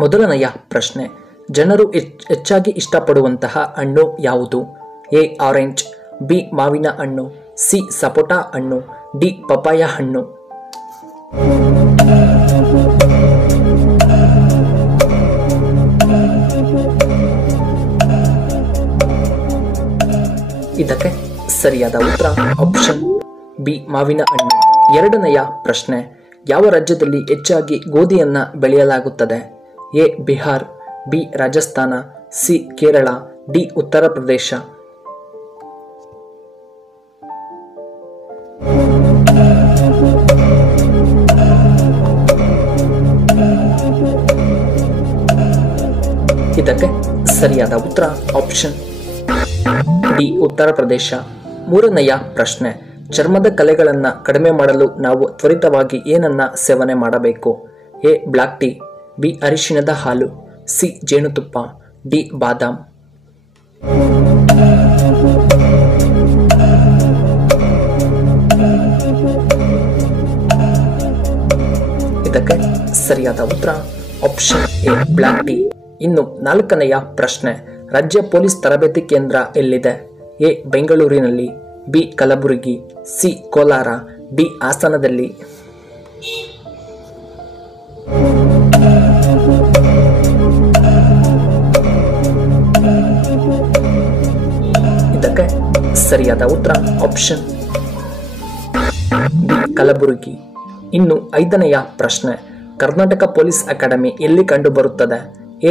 ಮೊದಲನೆಯ ಪ್ರಶ್ನೆ, ಜನರು ಹೆಚ್ಚಾಗಿ ಇಷ್ಟಪಡುವಂತಹ ಹಣ್ಣು ಯಾವುದು? ಎ ಆರೆಂಜ್, ಬಿ ಮಾವಿನ ಹಣ್ಣು, ಸಿ ಸಪೋಟ ಹಣ್ಣು, ಡಿ ಪಪಾಯ ಹಣ್ಣು. ಇದಕ್ಕೆ ಸರಿಯಾದ ಉತ್ತರ ಆಪ್ಷನ್ ಬಿ ಮಾವಿನ ಹಣ್ಣು. ಎರಡನೆಯ ಪ್ರಶ್ನೆ, ಯಾವ ರಾಜ್ಯದಲ್ಲಿ ಹೆಚ್ಚಾಗಿ ಗೋಧಿಯನ್ನು ಬೆಳೆಯಲಾಗುತ್ತದೆ? A Bihar, B Rajasthan, C Kerala, D Uttar Pradesh. ಇದಕ್ಕೆ ಸರಿಯಾದ ಉತ್ತರ ಆಪ್ಷನ್ ಡಿ ಉತ್ತರ ಪ್ರದೇಶ. ಮೂರನೆಯ ಪ್ರಶ್ನೆ, ಚರ್ಮದ ಕಲೆಗಳನ್ನು ಕಡಿಮೆ ಮಾಡಲು ನಾವು ತ್ವರಿತವಾಗಿ ಏನನ್ನ ಸೇವನೆ ಮಾಡಬೇಕು? ಎ ಬ್ಲಾಕ್ ಟೀ, ಬಿ ಅರಿಶಿಣದ ಹಾಲು, ಸಿ ಜೇನುತುಪ್ಪ, ಡಿ ಬಾದಾಮ್. ಇದಕ್ಕೆ ಸರಿಯಾದ ಉತ್ತರ ಆಪ್ಷನ್ ಎ ಬ್ಲಾಕ್ ಟೀ. ಇನ್ನು ನಾಲ್ಕನೆಯ ಪ್ರಶ್ನೆ, ರಾಜ್ಯ ಪೊಲೀಸ್ ತರಬೇತಿ ಕೇಂದ್ರ ಎಲ್ಲಿದೆ? ಎ ಬೆಂಗಳೂರಿನಲ್ಲಿ, B Kalaburagi, C Kolar, D ಹಾಸನದಲ್ಲಿ. ಇದಕ್ಕೆ ಸರಿಯಾದ ಉತ್ತರ ಆಪ್ಷನ್ ಬಿ ಕಲಬುರಗಿ. ಇನ್ನು ಐದನೆಯ ಪ್ರಶ್ನೆ, ಕರ್ನಾಟಕ ಪೊಲೀಸ್ ಅಕಾಡೆಮಿ ಎಲ್ಲಿ ಕಂಡುಬರುತ್ತದೆ?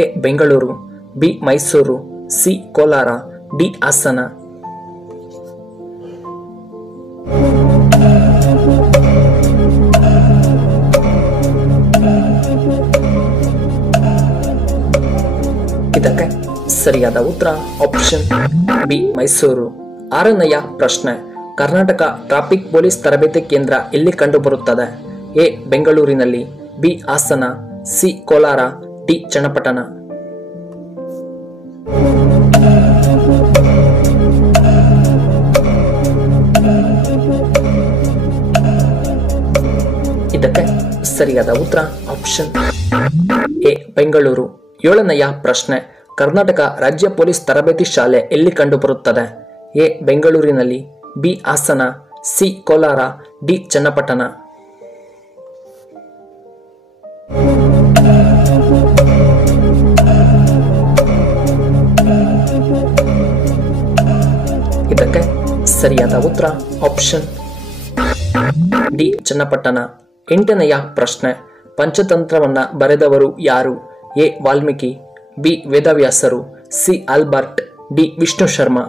A Bengaluru, B Mysuru, C Kolar, D Hassan. ಇದಕ್ಕೆ ಸರಿಯಾದ ಉತ್ತರ ಆಪ್ಷನ್ ಬಿ ಮೈಸೂರು. ಆರನೆಯ ಪ್ರಶ್ನೆ, ಕರ್ನಾಟಕ ಟ್ರಾಫಿಕ್ ಪೊಲೀಸ್ ತರಬೇತಿ ಕೇಂದ್ರ ಎಲ್ಲಿ ಕಂಡುಬರುತ್ತದೆ? ಎ ಬೆಂಗಳೂರಿನಲ್ಲಿ, B Hassan, C Kolar, D Channapatna. ಇದಕ್ಕೆ ಸರಿಯಾದ ಉತ್ತರ ಆಪ್ಷನ್ ಎ ಬೆಂಗಳೂರು. ಏಳನೆಯ ಪ್ರಶ್ನೆ, ಕರ್ನಾಟಕ ರಾಜ್ಯ ಪೊಲೀಸ್ ತರಬೇತಿ ಶಾಲೆ ಎಲ್ಲಿ ಕಂಡುಬರುತ್ತದೆ? ಎ ಬೆಂಗಳೂರಿನಲ್ಲಿ, B Hassan, C Kolar, D Channapatna. ಇದಕ್ಕೆ ಸರಿಯಾದ ಉತ್ತರ ಆಪ್ಷನ್ ಡಿ ಚನ್ನಪಟ್ಟಣ. ಎಂಟನೆಯ ಪ್ರಶ್ನೆ, ಪಂಚತಂತ್ರವನ್ನ ಬರೆದವರು ಯಾರು? ಎ ವಾಲ್ಮೀಕಿ, ಬಿ ವೇದವ್ಯಾಸರು, C Albert, D Vishnu Sharma.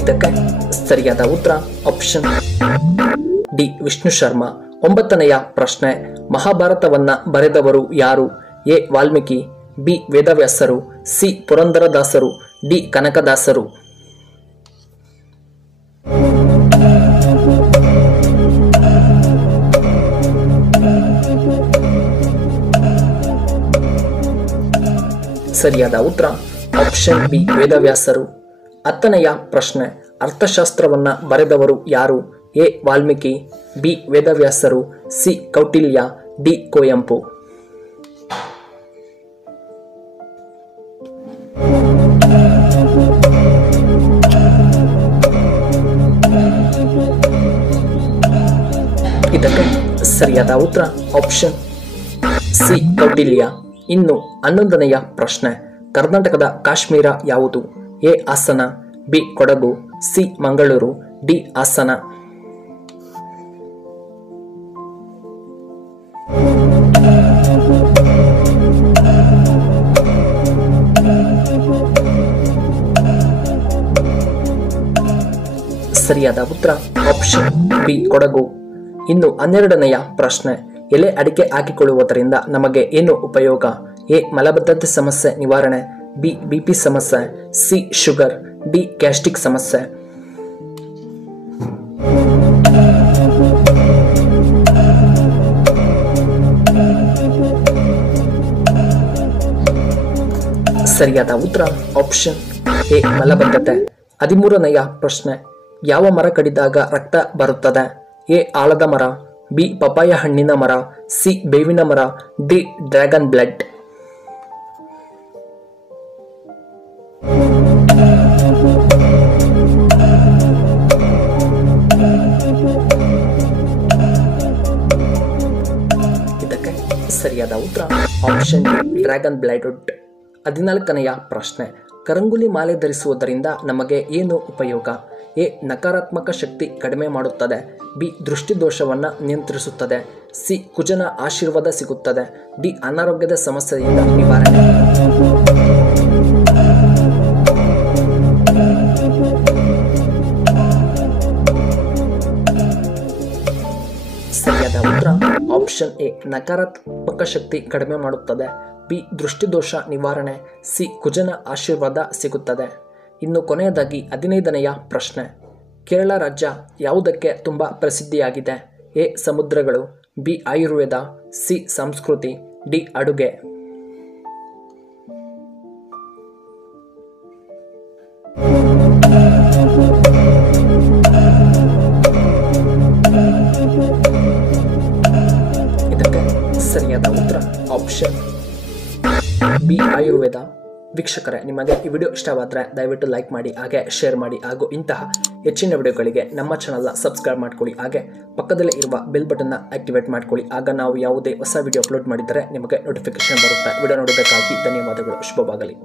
ಇದಕ್ಕೆ ಸರಿಯಾದ ಉತ್ತರ ಆಪ್ಷನ್ ಡಿ ವಿಷ್ಣು ಶರ್ಮಾ. ಒಂಬತ್ತನೆಯ ಪ್ರಶ್ನೆ, ಮಹಾಭಾರತವನ್ನ ಬರೆದವರು ಯಾರು? ಎ ವಾಲ್ಮೀಕಿ, ಬಿ ವೇದವ್ಯಾಸರು, ಸಿ ಪುರಂದರದಾಸರು, ಡಿ ಕನಕದಾಸರು. ಸರಿಯಾದ ಉತ್ತರ ಆಪ್ಷನ್ ಬಿ ವೇದವ್ಯಾಸರು. ಹತ್ತನೆಯ ಪ್ರಶ್ನೆ, ಅರ್ಥಶಾಸ್ತ್ರವನ್ನ ಬರೆದವರು ಯಾರು? ಎ ವಾಲ್ಮೀಕಿ, ಬಿ ವೇದವ್ಯಾಸರು, ಸಿ ಕೌಟಿಲ್ಯ, ಡಿ ಕುವೆಂಪು. ಇದಕ್ಕೆ ಸರಿಯಾದ ಉತ್ತರ ಆಪ್ಷನ್ ಸಿ ಕೌಟಿಲ್ಯ. ಇನ್ನು 11ನೆಯ ಪ್ರಶ್ನೆ, ಕರ್ನಾಟಕದ ಕಾಶ್ಮೀರ ಯಾವುದು? A Hassan, B Kodagu, C Mangaluru, D Hassan. ಸರಿಯಾದ ಉತ್ತರ ಆಪ್ಷನ್ ಬಿ ಕೊಡಗು. ಇನ್ನು 12ನೆಯ ಪ್ರಶ್ನೆ, ಎಲೆ ಅಡಿಕೆ ಹಾಕಿಕೊಳ್ಳುವುದರಿಂದ ನಮಗೆ ಏನು ಉಪಯೋಗ? ಎ ಮಲಬದ್ಧತೆ ಸಮಸ್ಯೆ ನಿವಾರಣೆ, ಬಿ ಬಿಪಿ ಸಮಸ್ಯೆ, ಸಿ ಶುಗರ್, ಡಿ ಗ್ಯಾಸ್ಟ್ರಿಕ್ ಸಮಸ್ಯೆ. ಸರಿಯಾದ ಉತ್ತರ ಆಪ್ಷನ್ ಎ ಮಲಬದ್ಧತೆ. 13ನೆಯ ಪ್ರಶ್ನೆ, ಯಾವ ಮರ ಕಡಿದಾಗ ರಕ್ತ ಬರುತ್ತದೆ? ಎ ಆಲದ ಮರ, ಬಿ ಪಪಾಯ ಹಣ್ಣಿನ ಮರ, ಸಿ ಬೇವಿನ ಮರ, ಡಿ ಡ್ರ್ಯಾಗನ್ ಬ್ಲಡ್. ಇದಕ್ಕೆ ಸರಿಯಾದ ಉತ್ತರ ಆಪ್ಷನ್ ಡಿ ಡ್ರ್ಯಾಗನ್ ಬ್ಲೈಡ್ವುಡ್. 14ನೆಯ ಪ್ರಶ್ನೆ, ಕರಂಗುಲಿ ಮಾಲೆ ಧರಿಸುವುದರಿಂದ ನಮಗೆ ಏನು ಉಪಯೋಗ? ಎ ನಕಾರಾತ್ಮಕ ಶಕ್ತಿ ಕಡಿಮೆ ಮಾಡುತ್ತದೆ, ಬಿ ದೃಷ್ಟಿದೋಷವನ್ನು ನಿಯಂತ್ರಿಸುತ್ತದೆ, ಸಿ ಕುಜನ ಆಶೀರ್ವಾದ ಸಿಗುತ್ತದೆ, ಡಿ ಅನಾರೋಗ್ಯದ ಸಮಸ್ಯೆಯಿಂದ ನಿವಾರಣೆ. ಸರಿಯಾದ ಉತ್ತರ ಆಪ್ಷನ್ ಎ ನಕಾರಾತ್ಮಕ ಶಕ್ತಿ ಕಡಿಮೆ ಮಾಡುತ್ತದೆ, ಬಿ ದೃಷ್ಟಿದೋಷ ನಿವಾರಣೆ, ಸಿ ಕುಜನ ಆಶೀರ್ವಾದ ಸಿಗುತ್ತದೆ. ಇನ್ನು ಕೊನೆಯದಾಗಿ 15ನೆಯ ಪ್ರಶ್ನೆ, ಕೇರಳ ರಾಜ್ಯ ಯಾವುದಕ್ಕೆ ತುಂಬ ಪ್ರಸಿದ್ಧಿಯಾಗಿದೆ? ಎ ಸಮುದ್ರಗಳು, ಬಿ ಆಯುರ್ವೇದ, ಸಿ ಸಂಸ್ಕೃತಿ, ಡಿ ಅಡುಗೆ. ಇದಕ್ಕೆ ಸರಿಯಾದ ಉತ್ತರ ಆಪ್ಷನ್ ಬಿ ಆಯುರ್ವೇದ. ವೀಕ್ಷಕರೇ, ನಿಮಗೆ ಈ ವಿಡಿಯೋ ಇಷ್ಟವಾದರೆ ದಯವಿಟ್ಟು ಲೈಕ್ ಮಾಡಿ, ಹಾಗೆ ಶೇರ್ ಮಾಡಿ, ಹಾಗೂ ಇಂತಹ ಹೆಚ್ಚಿನ ವಿಡಿಯೋಗಳಿಗೆ ನಮ್ಮ ಚಾನಲ್ನ ಸಬ್ಸ್ಕ್ರೈಬ್ ಮಾಡ್ಕೊಳ್ಳಿ, ಹಾಗೆ ಪಕ್ಕದಲ್ಲೇ ಇರುವ ಬೆಲ್ ಬಟನ್ನ ಆಕ್ಟಿವೇಟ್ ಮಾಡ್ಕೊಳ್ಳಿ. ಆಗ ನಾವು ಯಾವುದೇ ಹೊಸ ವಿಡಿಯೋ ಅಪ್ಲೋಡ್ ಮಾಡಿದರೆ ನಿಮಗೆ ನೋಟಿಫಿಕೇಶನ್ ಬರುತ್ತೆ. ವಿಡಿಯೋ ನೋಡೋದಕ್ಕಾಗಿ ಧನ್ಯವಾದಗಳು. ಶುಭವಾಗಲಿ.